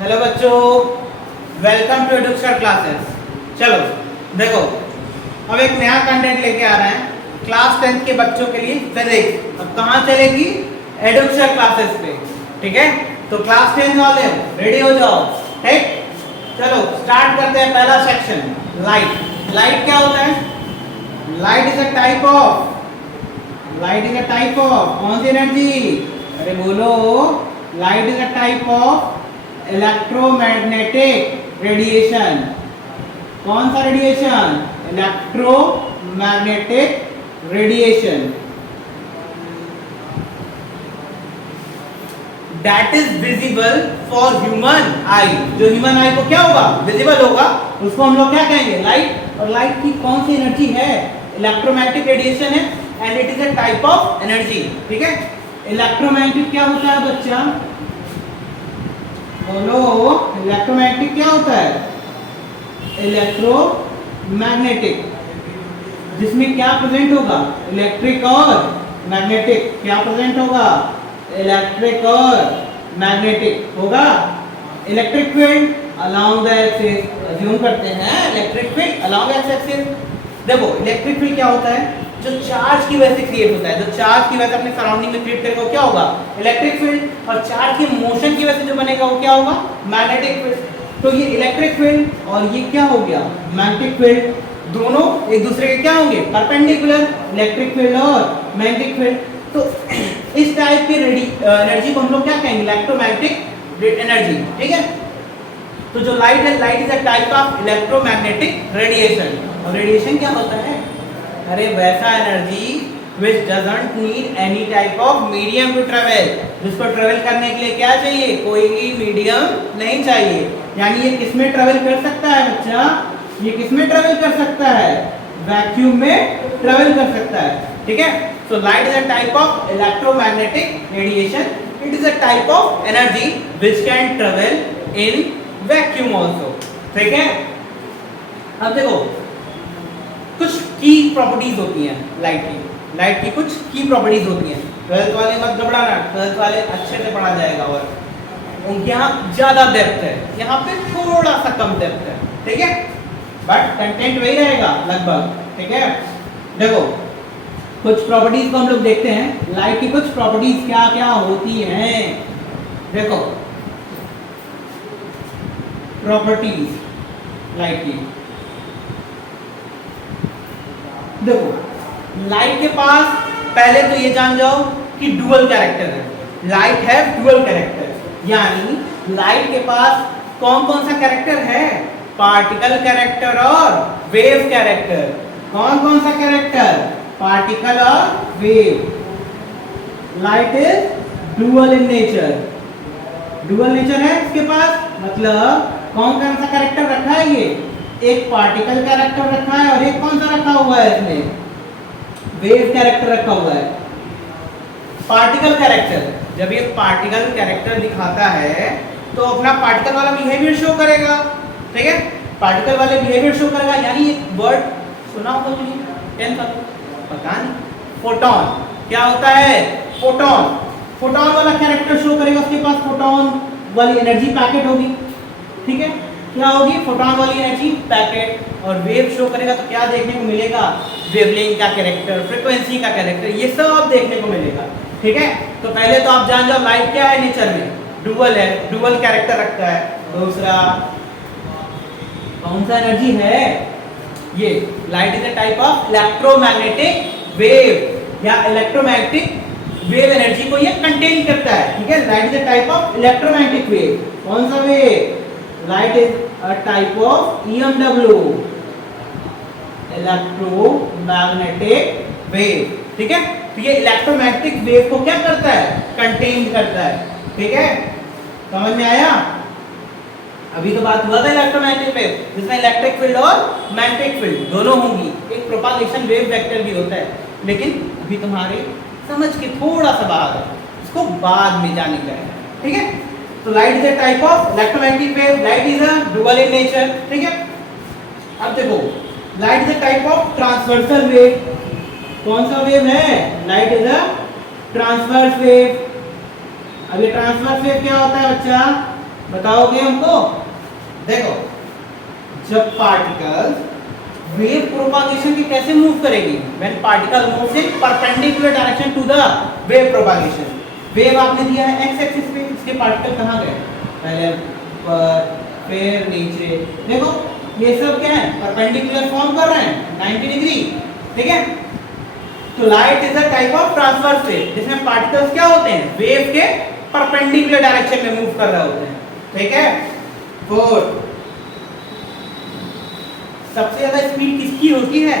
Hello बच्चों, welcome to education classes. चलो देखो, अब एक नया कंटेंट लेके आ रहे हैं क्लास 10 के बच्चों के लिए फिजिक्स। अब कहाँ चलेगी? एडुकेशन क्लासेस पे। ठीक है, तो क्लास 10 वाले रेडी हो जाओ। ठीक, चलो स्टार्ट करते हैं। पहला सेक्शन, लाइट। लाइट क्या होता है? Light is a type of कौन सी एनर्जी? अरे बोलो, light is a type of electromagnetic radiation. कौन सा radiation? Electromagnetic radiation. That is visible for human आई। जो ह्यूमन आई को क्या होगा? विजिबल होगा, उसको हम लोग क्या कहेंगे? लाइट। और लाइट की कौन सी एनर्जी है? इलेक्ट्रोमैग्नेटिक रेडिएशन है and it is a type of energy. ठीक है, इलेक्ट्रोमैग्नेटिक क्या होता है बच्चा? बोलो, इलेक्ट्रोमैग्नेटिक क्या होता है? इलेक्ट्रोमैग्नेटिक, जिसमें क्या प्रेजेंट होगा? इलेक्ट्रिक और मैग्नेटिक। क्या प्रेजेंट होगा? इलेक्ट्रिक और मैग्नेटिक होगा। Electric field along the axis, assume करते हैं electric field along the axis. देखो, इलेक्ट्रिक फील्ड क्या होता है? जो चार्ज की वजह से क्रिएट होता है, जो चार्ज की वजह से अपने सराउंडिंग में क्रिएट करेगा वो क्या होगा? Electric field. और चार्ज के मोशन की वजह से जो बनेगा वो क्या होगा? Magnetic field. तो ये इलेक्ट्रिक फील्ड और ये क्या हो गया? Magnetic field. दोनों एक दूसरे के क्या होंगे? परपेंडिकुलर, इलेक्ट्रिक फील्ड और मैग्नेटिक फील्ड। तो इस टाइप की एनर्जी को हम लोग क्या कहेंगे? Electromagnetic energy. ठीक है, तो जो लाइट है, light is a type of electromagnetic radiation. और रेडिएशन क्या होता है? अरे वैसा energy which doesn't need any type of medium to travel, जिसको ट्रेवल करने के लिए क्या चाहिए? कोई भी मीडियम नहीं चाहिए। यानी ये किसमें ट्रेवल कर सकता है बच्चा? ये किसमें ट्रेवल कर सकता है? वैक्यूम में ट्रेवल कर सकता है। ठीक है, so light is a type of electromagnetic radiation. It is a type of energy which can travel in vacuum also. ठीक है, अब देखो कुछ की प्रॉपर्टीज होती हैं लाइट की। लाइट की कुछ की प्रॉपर्टीज होती हैं। 12th वाले मत घबराना, 12th वाले अच्छे से पढ़ा जाएगा। और उनके यहाँ ज्यादा डेप्थ है, यहाँ पे थोड़ा सा कम डेप्थ है। ठीक है, बट कंटेंट वही रहेगा लगभग। ठीक है, देखो कुछ प्रॉपर्टीज को हम लोग देखते हैं। लाइट की कुछ प्रॉपर्टीज क्या क्या होती हैं? देखो, प्रॉपर्टीज लाइट की। देखो, लाइट के पास पहले तो ये जान जाओ कि डुअल कैरेक्टर है। लाइट है डुअल कैरेक्टर, यानी लाइट के पास कौन कौन सा कैरेक्टर है? पार्टिकल कैरेक्टर और वेव कैरेक्टर। कौन कौन सा कैरेक्टर? पार्टिकल और wave. Light is dual in nature. Dual nature है इसके पास, मतलब कौन कौन सा कैरेक्टर रखा है? ये एक पार्टिकल कैरेक्टर रखा है और एक कौन सा रखा हुआ है? इसमें वेव कैरेक्टर रखा हुआ है। पार्टिकल कैरेक्टर, जब ये पार्टिकल कैरेक्टर दिखाता है तो अपना पार्टिकल वाला बिहेवियर शो करेगा। ठीक है, पार्टिकल वाले बिहेवियर शो करेगा। यानी एक वर्ड सुना होगा तुमने 10th का? पता नहीं, फोटोन। क्या होता है? फोटोन। फोटोन वाला कैरेक्टर शो करेगा, उसके पास फोटोन वाली एनर्जी पैकेट होगी। ठीक है, क्या होगी? फोटोन वाली एनर्जी पैकेट। और वेव शो करेगा तो क्या देखने को मिलेगा? वेवलेंथ का कैरेक्टर, फ्रीक्वेंसी का कैरेक्टर, ये सब देखने को मिलेगा। ठीक है, तो पहले तो आप जान जाओ लाइट क्या है नेचर में? डुअल है, डुअल कैरेक्टर रखता है। दूसरा, कौन सा एनर्जी है? ये light is a type of electromagnetic wave या इलेक्ट्रोमैग्नेटिक वेव एनर्जी को ये कंटेन करता है। ठीक है, light is a type of electromagnetic wave. कौन सा wave? Light is a type of EMW, electromagnetic wave। ठीक है, तो ये इलेक्ट्रोमैग्नेटिक वेव को क्या करता है? कंटेन करता है। ठीक है, समझ में आया? अभी तो बात हुआ था इलेक्ट्रोमैग्नेटिक वेव, जिसमें इलेक्ट्रिक फील्ड और मैग्नेटिक फील्ड दोनों होंगी। एक प्रोपागेशन वेव वेक्टर भी होता है, लेकिन अभी तुम्हारे समझ के थोड़ा सा बाहर है, इसको बाद में जाने का है। ठीक है, तो light is a type of electromagnetic wave. Light is a dual in nature. ठीक है, अब देखो, light is a type of transversal wave. कौन सा वेव है? Light is a transverse wave. अब ये ट्रांसवर्स वेव क्या होता है बच्चा? बताओगे हमको? देखो, जब पार्टिकल्स वेव प्रोपागेशन की कैसे मूव करेगी? When particle moves in perpendicular direction to the wave propagation. Wave आपने दिया है एक्स एक्सिस पे, इसके पार्टिकल कहाँ गए? पहले ऊपर, फिर नीचे। देखो ये सब क्या है? परपेंडिकुलर फॉर्म कर रहे हैं 90 डिग्री, ठीक है? तो light is a type of transverse wave, जिसमें पार्टिकल्स क्या होते हैं? वेव के परपेंडिकुलर डायरेक्शन में मूव कर रहे होते हैं, ठीक है? फोर, सबसे ज्यादा स्पीड किसकी होती है?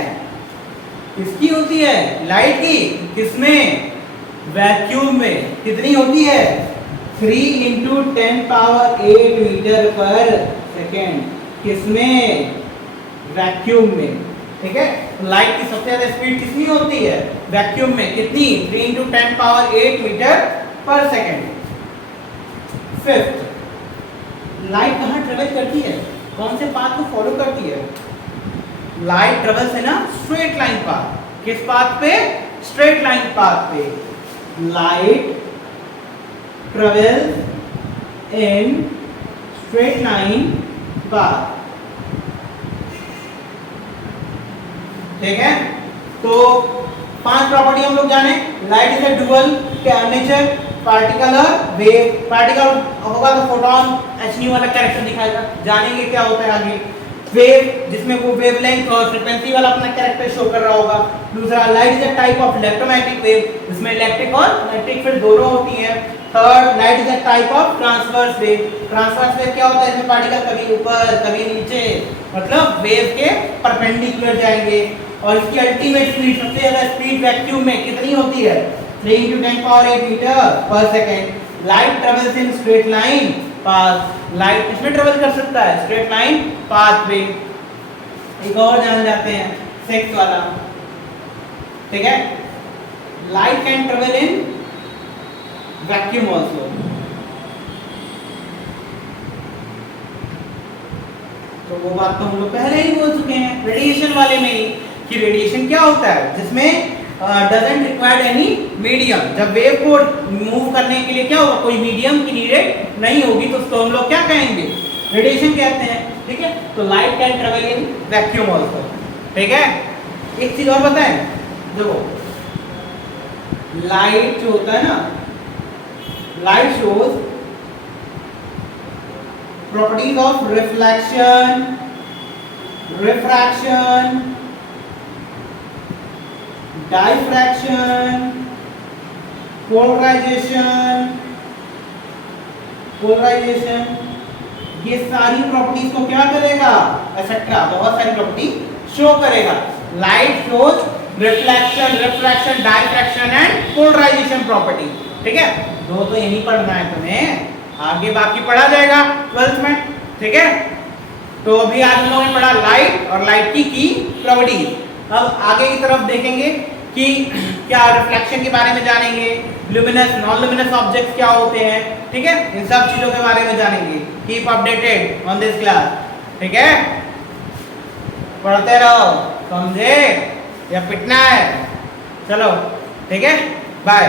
किसकी होती है? लाइट की। किसमें? वैक्यूम में। कितनी होती है? 3 × 10⁸ मीटर पर सेकेंड। किसमें? वैक्यूम में, ठीक है? लाइट की सबसे ज्यादा स्पीड कितनी होती है? वैक्यूम में। कितनी? 3 × 10⁸ मीटर पर सेकेंड। फिफ्थ, लाइट कहाँ ट्रेवल करती है? कौन से पाथ को फॉलो करती है? लाइट ट्रेवल्स है ना स्ट्रेट लाइन पाथ। किस पाथ पे? स्ट्रेट लाइन पाथ पे। Light travels in straight line path, ठीक है? तो 5 प्रॉपर्टी हम लोग जाने। Light is a dual nature, particle और वेव। पार्टिकल होगा तो फोटोन hν वाला कैरेक्टर दिखाएगा, जानेंगे क्या होता है आगे। वेव, जिसमें वो वेवलेंथ और फ्रीक्वेंसी वाला अपना कैरेक्टर शो कर रहा होगा। दूसरा, light is a type of electromagnetic wave, जिसमें इलेक्ट्रिक और मैग्नेटिक फील्ड दोनों होती हैं। Third, light is a type of transverse wave. Transverse wave क्या होता है? इसमें पार्टिकल कभी ऊपर कभी नीचे, मतलब वेव के परपेंडिकुलर जाएंगे। और इसकी अल्टीमेट स्पीड, सबसे ज्यादा स्पीड वैक्यूम में कितनी होती है? 3 × 10⁸ मीटर पर second. Light travels in straight line path. Light किसमें ट्रेवल कर सकता है? स्ट्रेट लाइन पाथ पे। एक और जान जाते हैं, 6 वाला, ठीक है? Light can travel in vacuum also. तो वो बात तो हम लोग पहले ही बोल चुके हैं रेडिएशन वाले में ही, कि रेडिएशन क्या होता है? जिसमें डजंट रिक्वायर्ड एनी मीडियम। जब वेव को मूव करने के लिए क्या होगा? कोई मीडियम की नीडेड नहीं होगी, तो उसको हम लोग क्या कहेंगे? रेडिएशन कहते हैं, ठीक है? तो light can travel in vacuum also, ठीक है? एक चीज और बताएं, देखो लाइट जो होता है ना, light shows properties of reflection, refraction, diffraction, polarization, ये सारी प्रॉपर्टीज को क्या करेगा? एक्सेट्रा, बहुत सारी प्रॉपर्टी शो करेगा। Light shows reflection, refraction, diffraction and polarization property, ठीक है? दो तो यही पढ़ना है तुम्हें, आगे बाकी पढ़ा जाएगा 12th में, ठीक है? तो अभी आज हम लोगों ने पढ़ा लाइट और लाइट की प्रॉपर्टीज। अब आगे की तरफ देखेंगे कि क्या रिफ्लेक्शन के बारे में जानेंगे, लुमिनस नॉन लुमिनस ऑब्जेक्ट्स क्या होते हैं, ठीक है? इन सब चीजों के बारे में जानेंगे। Keep updated on this class, ठीक है? पढ़ते रहो, समझे? या पिटना है? चलो, ठीक है? बाय।